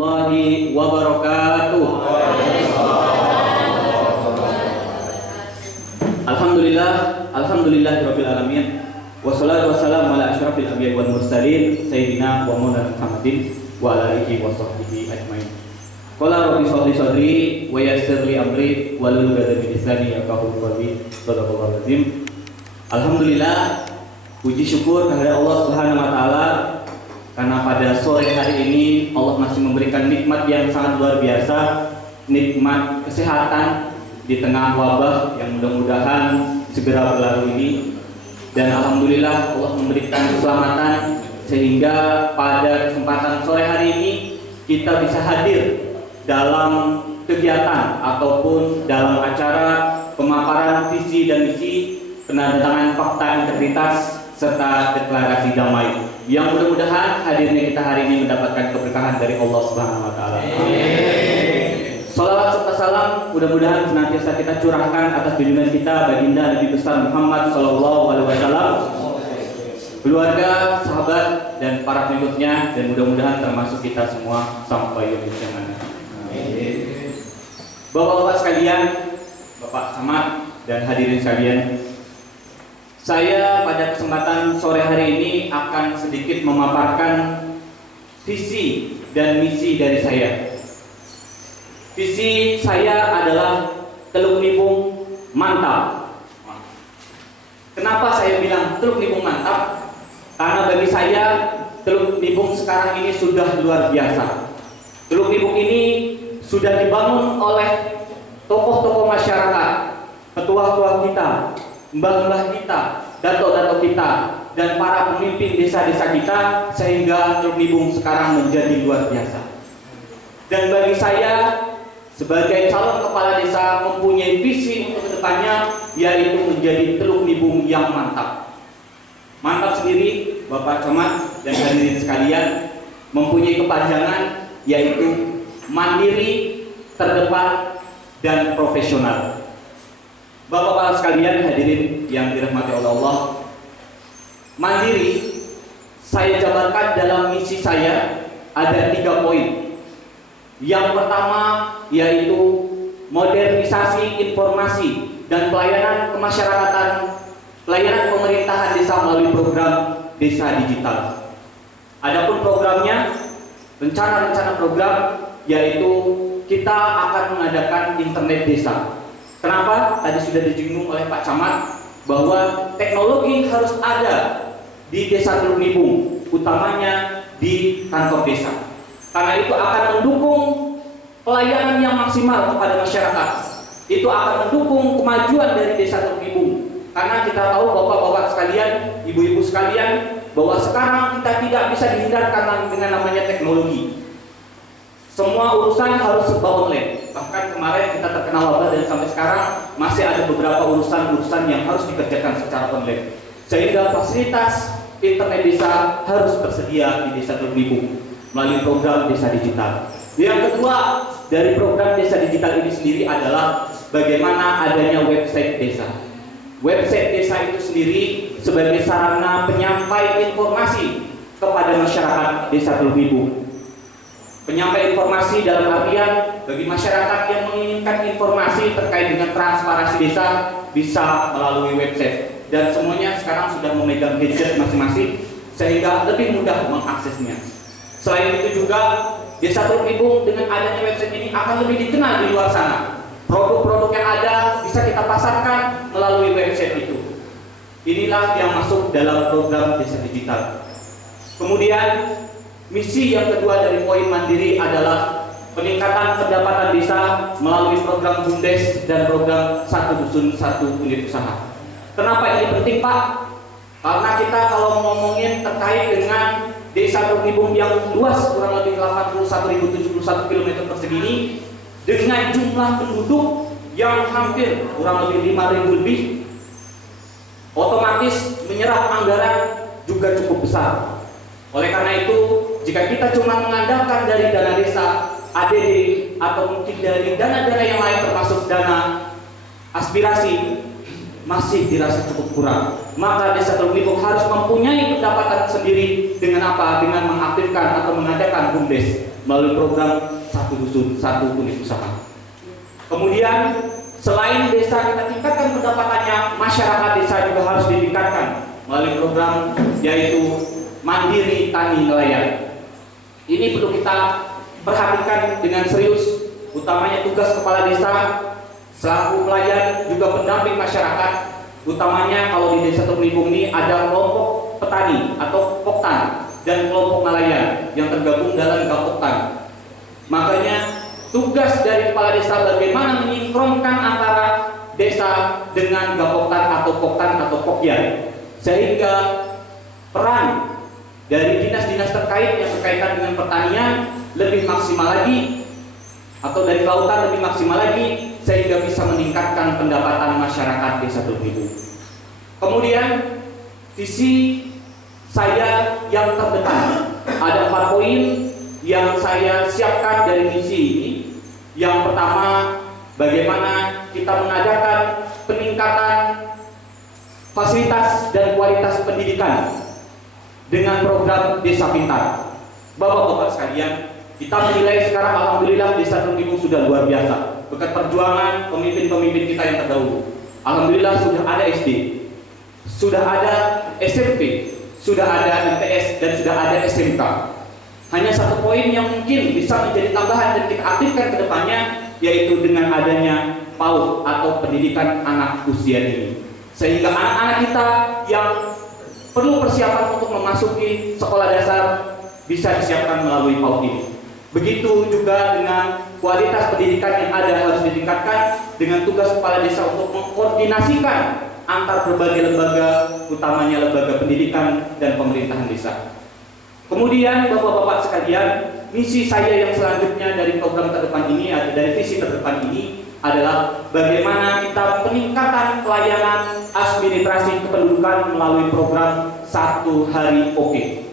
warahmatullahi wabarakatuh. Alhamdulillahirabbil alamin. Wassalatu wassalamu ala asyrafil anbiya'i wal mursalin sayyidina wa maulana Muhammadin wa ala alihi wa sahbihi ajmain. Qala rabbi sholli sadri wa yassir li amri wahlul 'uqdatam min lisani yafqahu qawli. Shadaqallahul azim. Alhamdulillah, puji syukur kepada Allah Subhanahu wa taala karena pada sore hari ini Allah masih memberikan nikmat yang sangat luar biasa, nikmat kesehatan di tengah wabah yang mudah-mudahan segera berlalu ini. Dan alhamdulillah Allah memberikan keselamatan sehingga pada kesempatan sore hari ini kita bisa hadir dalam kegiatan ataupun dalam acara pemaparan visi dan misi, penandatanganan fakta integritas serta deklarasi damai yang mudah-mudahan hadirnya kita hari ini mendapatkan keberkahan dari Allah Subhanahu wa taala. Salawat serta salam mudah-mudahan senantiasa kita curahkan atas junjungan kita baginda Nabi besar Muhammad sallallahu alaihi wasallam, keluarga, sahabat dan para pengikutnya, dan mudah-mudahan termasuk kita semua sampai yaumil qiyamah. Bapak-bapak sekalian, Bapak Camat dan hadirin sekalian, saya pada kesempatan sore hari ini akan sedikit memaparkan visi dan misi dari saya. Visi saya adalah Teluk Nibung mantap. Kenapa saya bilang Teluk Nibung mantap? Karena bagi saya Teluk Nibung sekarang ini sudah luar biasa. Teluk Nibung ini sudah dibangun oleh tokoh-tokoh masyarakat, ketua-ketua kita, mbah-mbah kita, dato-dato kita, dan para pemimpin desa-desa kita, sehingga Teluk Nibung sekarang menjadi luar biasa. Dan bagi saya sebagai calon kepala desa mempunyai visi untuk kedepannya, yaitu menjadi Teluk Nibung yang mantap. Mantap sendiri, Bapak Camat dan hadirin sekalian, mempunyai kepanjangan yaitu mandiri, terdepan, dan profesional. Bapak-bapak sekalian hadirin yang dirahmati oleh Allah, mandiri saya jabarkan dalam misi saya ada 3 poin. Yang pertama yaitu modernisasi informasi dan pelayanan kemasyarakatan, pelayanan pemerintahan desa melalui program desa digital. Adapun programnya, rencana-rencana program yaitu kita akan mengadakan internet desa. Kenapa? Tadi sudah disinggung oleh Pak Camat bahwa teknologi harus ada di desa Teluk Nibung, utamanya di kantor desa. Karena itu akan mendukung pelayanan yang maksimal kepada masyarakat. Itu akan mendukung kemajuan dari desa Teluk Nibung. Karena kita tahu bapak-bapak sekalian, ibu-ibu sekalian, bahwa sekarang kita tidak bisa dihindarkan dengan namanya teknologi. Semua urusan harus serba online. Bahkan kemarin kita terkena wabah dan sampai sekarang masih ada beberapa urusan-urusan yang harus dikerjakan secara online. Sehingga fasilitas internet desa harus tersedia di desa Teluk Nibung melalui program desa digital. Yang kedua dari program desa digital ini sendiri adalah bagaimana adanya website desa. Website desa itu sendiri sebagai sarana penyampai informasi kepada masyarakat desa Teluk Nibung. Penyampai informasi dalam artian bagi masyarakat yang menginginkan informasi terkait dengan transparansi desa bisa melalui website, dan semuanya sekarang sudah memegang gadget masing-masing sehingga lebih mudah mengaksesnya. Selain itu juga desa Teluk Nibung dengan adanya website ini akan lebih dikenal di luar sana. Produk-produk yang ada bisa kita pasarkan melalui website itu. Inilah yang masuk dalam program desa digital. Kemudian misi yang kedua dari poin mandiri adalah peningkatan pendapatan desa melalui program BUMDes dan program Satu Dusun Satu Unit Usaha. Kenapa ini penting, Pak? Karena kita kalau ngomongin terkait dengan desa Teluk Nibung yang luas kurang lebih 81.071 km persegi ini, dengan jumlah penduduk yang hampir kurang lebih 5.000 lebih, otomatis menyerap anggaran juga cukup besar. Oleh karena itu, jika kita cuma mengandalkan dari dana desa, ADD, atau mungkin dari dana-dana yang lain termasuk dana aspirasi, masih dirasa cukup kurang. Maka Desa Teluk Lipung harus mempunyai pendapatan sendiri dengan apa? Dengan mengaktifkan atau mengadakan BUMDes melalui program satu dusun satu unit usaha. Kemudian selain desa kita tingkatkan pendapatannya, masyarakat desa juga harus ditingkatkan melalui program yaitu Mandiri Tani Nelayan. Ini perlu kita perhatikan dengan serius, utamanya tugas kepala desa selaku pelayan juga pendamping masyarakat, utamanya kalau di Desa Teluk Lipung ini ada kelompok petani atau Poktan dan kelompok nelayan yang tergabung dalam Gapoktan. Makanya tugas dari kepala desa bagaimana menyinkronkan antara desa dengan Gapoktan atau Poktan atau Pokyan, sehingga peran dari dinas-dinas terkait yang berkaitan dengan pertanian lebih maksimal lagi, atau dari kelautan lebih maksimal lagi, sehingga bisa meningkatkan pendapatan masyarakat Desa Teluk Lipung. Kemudian visi saya yang terdepan ada 4 poin yang saya siapkan dari misi ini. Yang pertama, bagaimana kita mengadakan peningkatan fasilitas dan kualitas pendidikan dengan program Desa Pintar. Bapak-bapak sekalian, kita menilai sekarang alhamdulillah Desa Teluk Lipung sudah luar biasa berkat perjuangan pemimpin-pemimpin kita yang terdahulu. Alhamdulillah sudah ada SD, sudah ada SMP, sudah ada MTS, dan sudah ada SMK. Hanya satu poin yang mungkin bisa menjadi tambahan dan kita aktifkan ke depannya, yaitu dengan adanya PAUD atau pendidikan anak usia dini. Sehingga anak-anak kita yang perlu persiapan untuk memasuki sekolah dasar bisa disiapkan melalui PAUD ini. Begitu juga dengan kualitas pendidikan yang ada harus ditingkatkan dengan tugas kepala desa untuk mengkoordinasikan antar berbagai lembaga, utamanya lembaga pendidikan dan pemerintahan desa. Kemudian bapak-bapak sekalian, misi saya yang selanjutnya dari program terdepan ini, dari visi terdepan ini adalah bagaimana kita peningkatan pelayanan administrasi kependudukan melalui program 1 Hari Oke.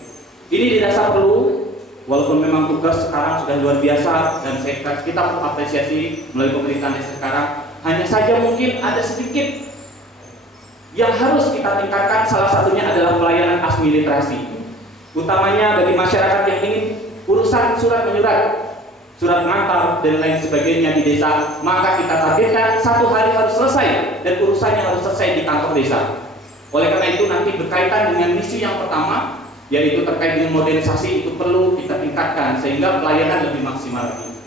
Ini dirasa perlu, walaupun memang tugas sekarang sudah luar biasa dan kita perlu apresiasi melalui pemerintahan desa sekarang. Hanya saja mungkin ada sedikit yang harus kita tingkatkan, salah satunya adalah pelayanan administrasi. Utamanya bagi masyarakat yang ingin urusan surat menyurat, surat pengantar dan lain sebagainya di desa, maka kita targetkan 1 hari harus selesai dan urusannya harus selesai di kantor desa. Oleh karena itu nanti berkaitan dengan misi yang pertama, yaitu terkait dengan modernisasi, itu perlu kita tingkatkan sehingga pelayanan lebih maksimal lagi.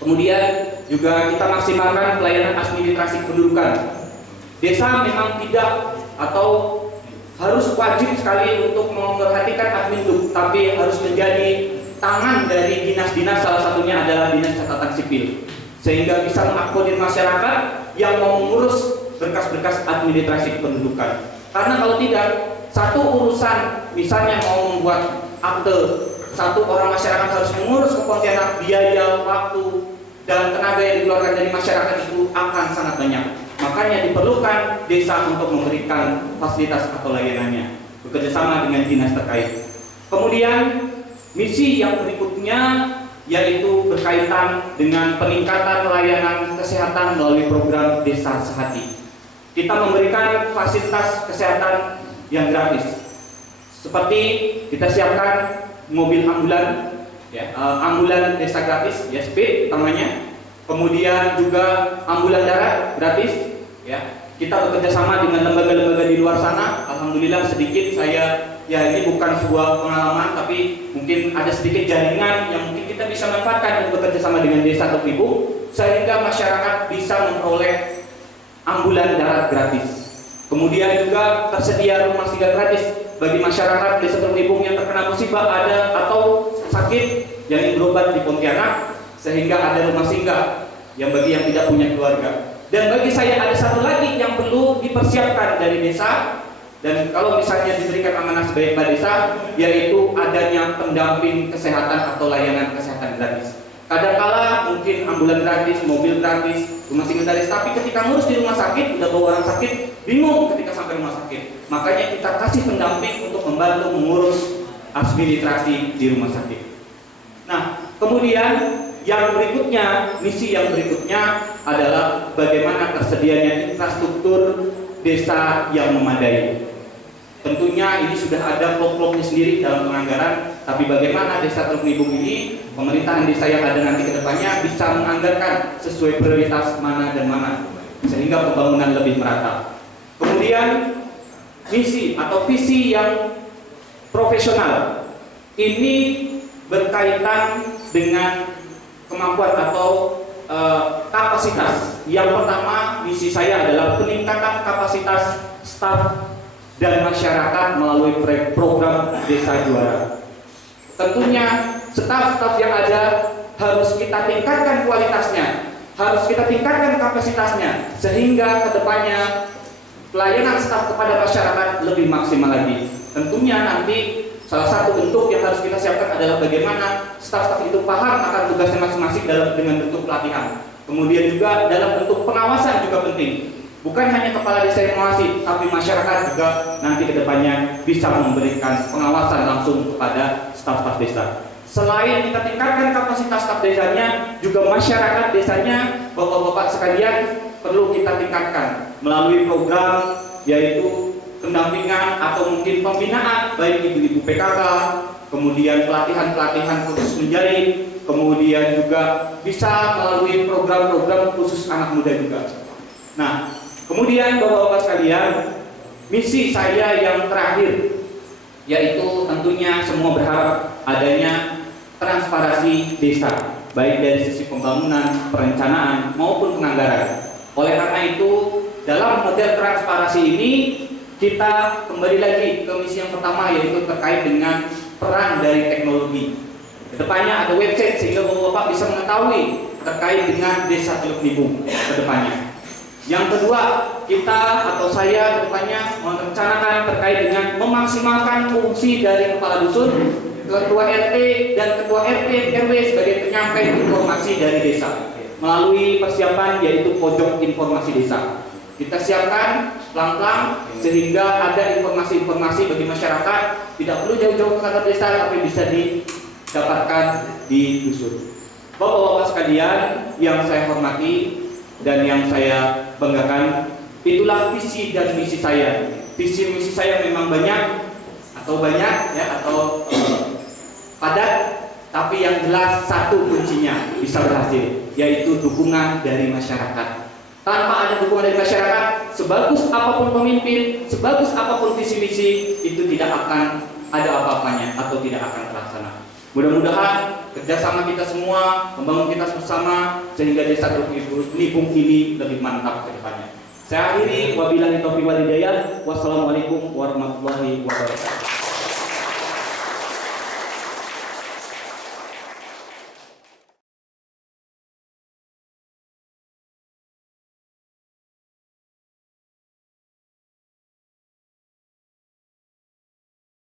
Kemudian juga kita maksimalkan pelayanan administrasi kependudukan. Desa memang tidak atau harus wajib sekali untuk memperhatikan admin, tapi harus menjadi tangan dari dinas-dinas, salah satunya adalah dinas catatan sipil, sehingga bisa mengakomodir masyarakat yang mau mengurus berkas-berkas administrasi kependudukan. Karena kalau tidak, satu urusan misalnya mau membuat akte, satu orang masyarakat harus mengurus ke Pontianak, biaya, waktu, dan tenaga yang dikeluarkan dari masyarakat itu akan sangat banyak. Makanya diperlukan desa untuk memberikan fasilitas atau layanannya, bekerjasama dengan dinas terkait. Kemudian misi yang berikutnya yaitu berkaitan dengan peningkatan layanan kesehatan melalui program Desa Sehati. Kita memberikan fasilitas kesehatan yang gratis, seperti kita siapkan mobil ambulan, ya, ambulan desa gratis, ya, SPID namanya. Kemudian juga ambulan darat gratis. Ya, kita bekerja sama dengan lembaga-lembaga di luar sana. Alhamdulillah sedikit saya, ya ini bukan sebuah pengalaman, tapi mungkin ada sedikit jaringan yang mungkin kita bisa manfaatkan untuk bekerja sama dengan Desa Teluk Lipung, sehingga masyarakat bisa memperoleh ambulan darat gratis. Kemudian juga tersedia rumah singgah gratis bagi masyarakat Desa Teluk Lipung yang terkena musibah ada atau sakit yang ingin berobat di Pontianak, sehingga ada rumah singgah yang bagi yang tidak punya keluarga. Dan bagi saya ada satu lagi yang perlu dipersiapkan dari desa, dan kalau misalnya diberikan amanah sebagai kepala desa, yaitu adanya pendamping kesehatan atau layanan kesehatan gratis. Kadangkala mungkin ambulan gratis, mobil gratis, rumah singgah gratis, tapi ketika ngurus di rumah sakit, udah bawa orang sakit, bingung ketika sampai rumah sakit. Makanya kita kasih pendamping untuk membantu mengurus administrasi di rumah sakit. Nah, kemudian yang berikutnya, misi yang berikutnya adalah bagaimana tersedianya infrastruktur desa yang memadai. Tentunya ini sudah ada blok-bloknya sendiri dalam penganggaran, tapi bagaimana desa Teluk Nibung ini, pemerintahan desa yang ada nanti ke depannya bisa menganggarkan sesuai prioritas mana dan mana, sehingga pembangunan lebih merata. Kemudian misi atau visi yang profesional ini berkaitan dengan kemampuan atau kapasitas. Yang pertama, misi saya adalah peningkatan kapasitas staf dan masyarakat melalui program Desa Juara. Tentunya staf-staf yang ada harus kita tingkatkan kualitasnya, harus kita tingkatkan kapasitasnya, sehingga kedepannya pelayanan staf kepada masyarakat lebih maksimal lagi. Tentunya nanti salah satu bentuk yang harus kita siapkan adalah bagaimana staf-staf itu paham akan tugasnya masing-masing dengan bentuk pelatihan. Kemudian juga dalam bentuk pengawasan juga penting. Bukan hanya kepala desa yang mengawasi, tapi masyarakat juga nanti kedepannya bisa memberikan pengawasan langsung kepada staf-staf desa. Selain kita tingkatkan kapasitas staf desanya, juga masyarakat desanya, bapak-bapak sekalian, perlu kita tingkatkan melalui program yaitu pendampingan atau mungkin pembinaan baik ibu-ibu PKK, kemudian pelatihan-pelatihan khusus menjalin, kemudian juga bisa melalui program-program khusus anak muda juga. Nah, kemudian bapak-bapak sekalian, misi saya yang terakhir yaitu tentunya semua berharap adanya transparansi desa, baik dari sisi pembangunan, perencanaan maupun penganggaran. Oleh karena itu, dalam model transparansi ini kita kembali lagi ke misi yang pertama, yaitu terkait dengan peran dari teknologi. Kedepannya ada website sehingga bapak-bapak bisa mengetahui terkait dengan Desa Teluk Nibung kedepannya. Yang kedua, kita atau saya kedepannya merencanakan terkait dengan memaksimalkan fungsi dari kepala dusun, ketua RT dan ketua RT RW sebagai penyampai informasi dari desa melalui persiapan yaitu pojok informasi desa. Kita siapkan pelan-pelan sehingga ada informasi-informasi bagi masyarakat, tidak perlu jauh-jauh ke kantor desa tapi bisa didapatkan di dusun. Bapak-bapak sekalian yang saya hormati dan yang saya banggakan, itulah visi dan misi saya. Visi misi saya memang banyak padat, tapi yang jelas satu kuncinya bisa berhasil, yaitu dukungan dari masyarakat. Tanpa ada dukungan dari masyarakat, sebagus apapun pemimpin, sebagus apapun visi misi, itu tidak akan ada apa-apanya atau tidak akan terlaksana. Mudah-mudahan kerjasama kita semua, membangun kita bersama sehingga Desa Teluk Nibung ini lebih mantap ke depannya. Saya akhiri, wabillahi taufiq wal hidayah. Wassalamualaikum warahmatullahi wabarakatuh.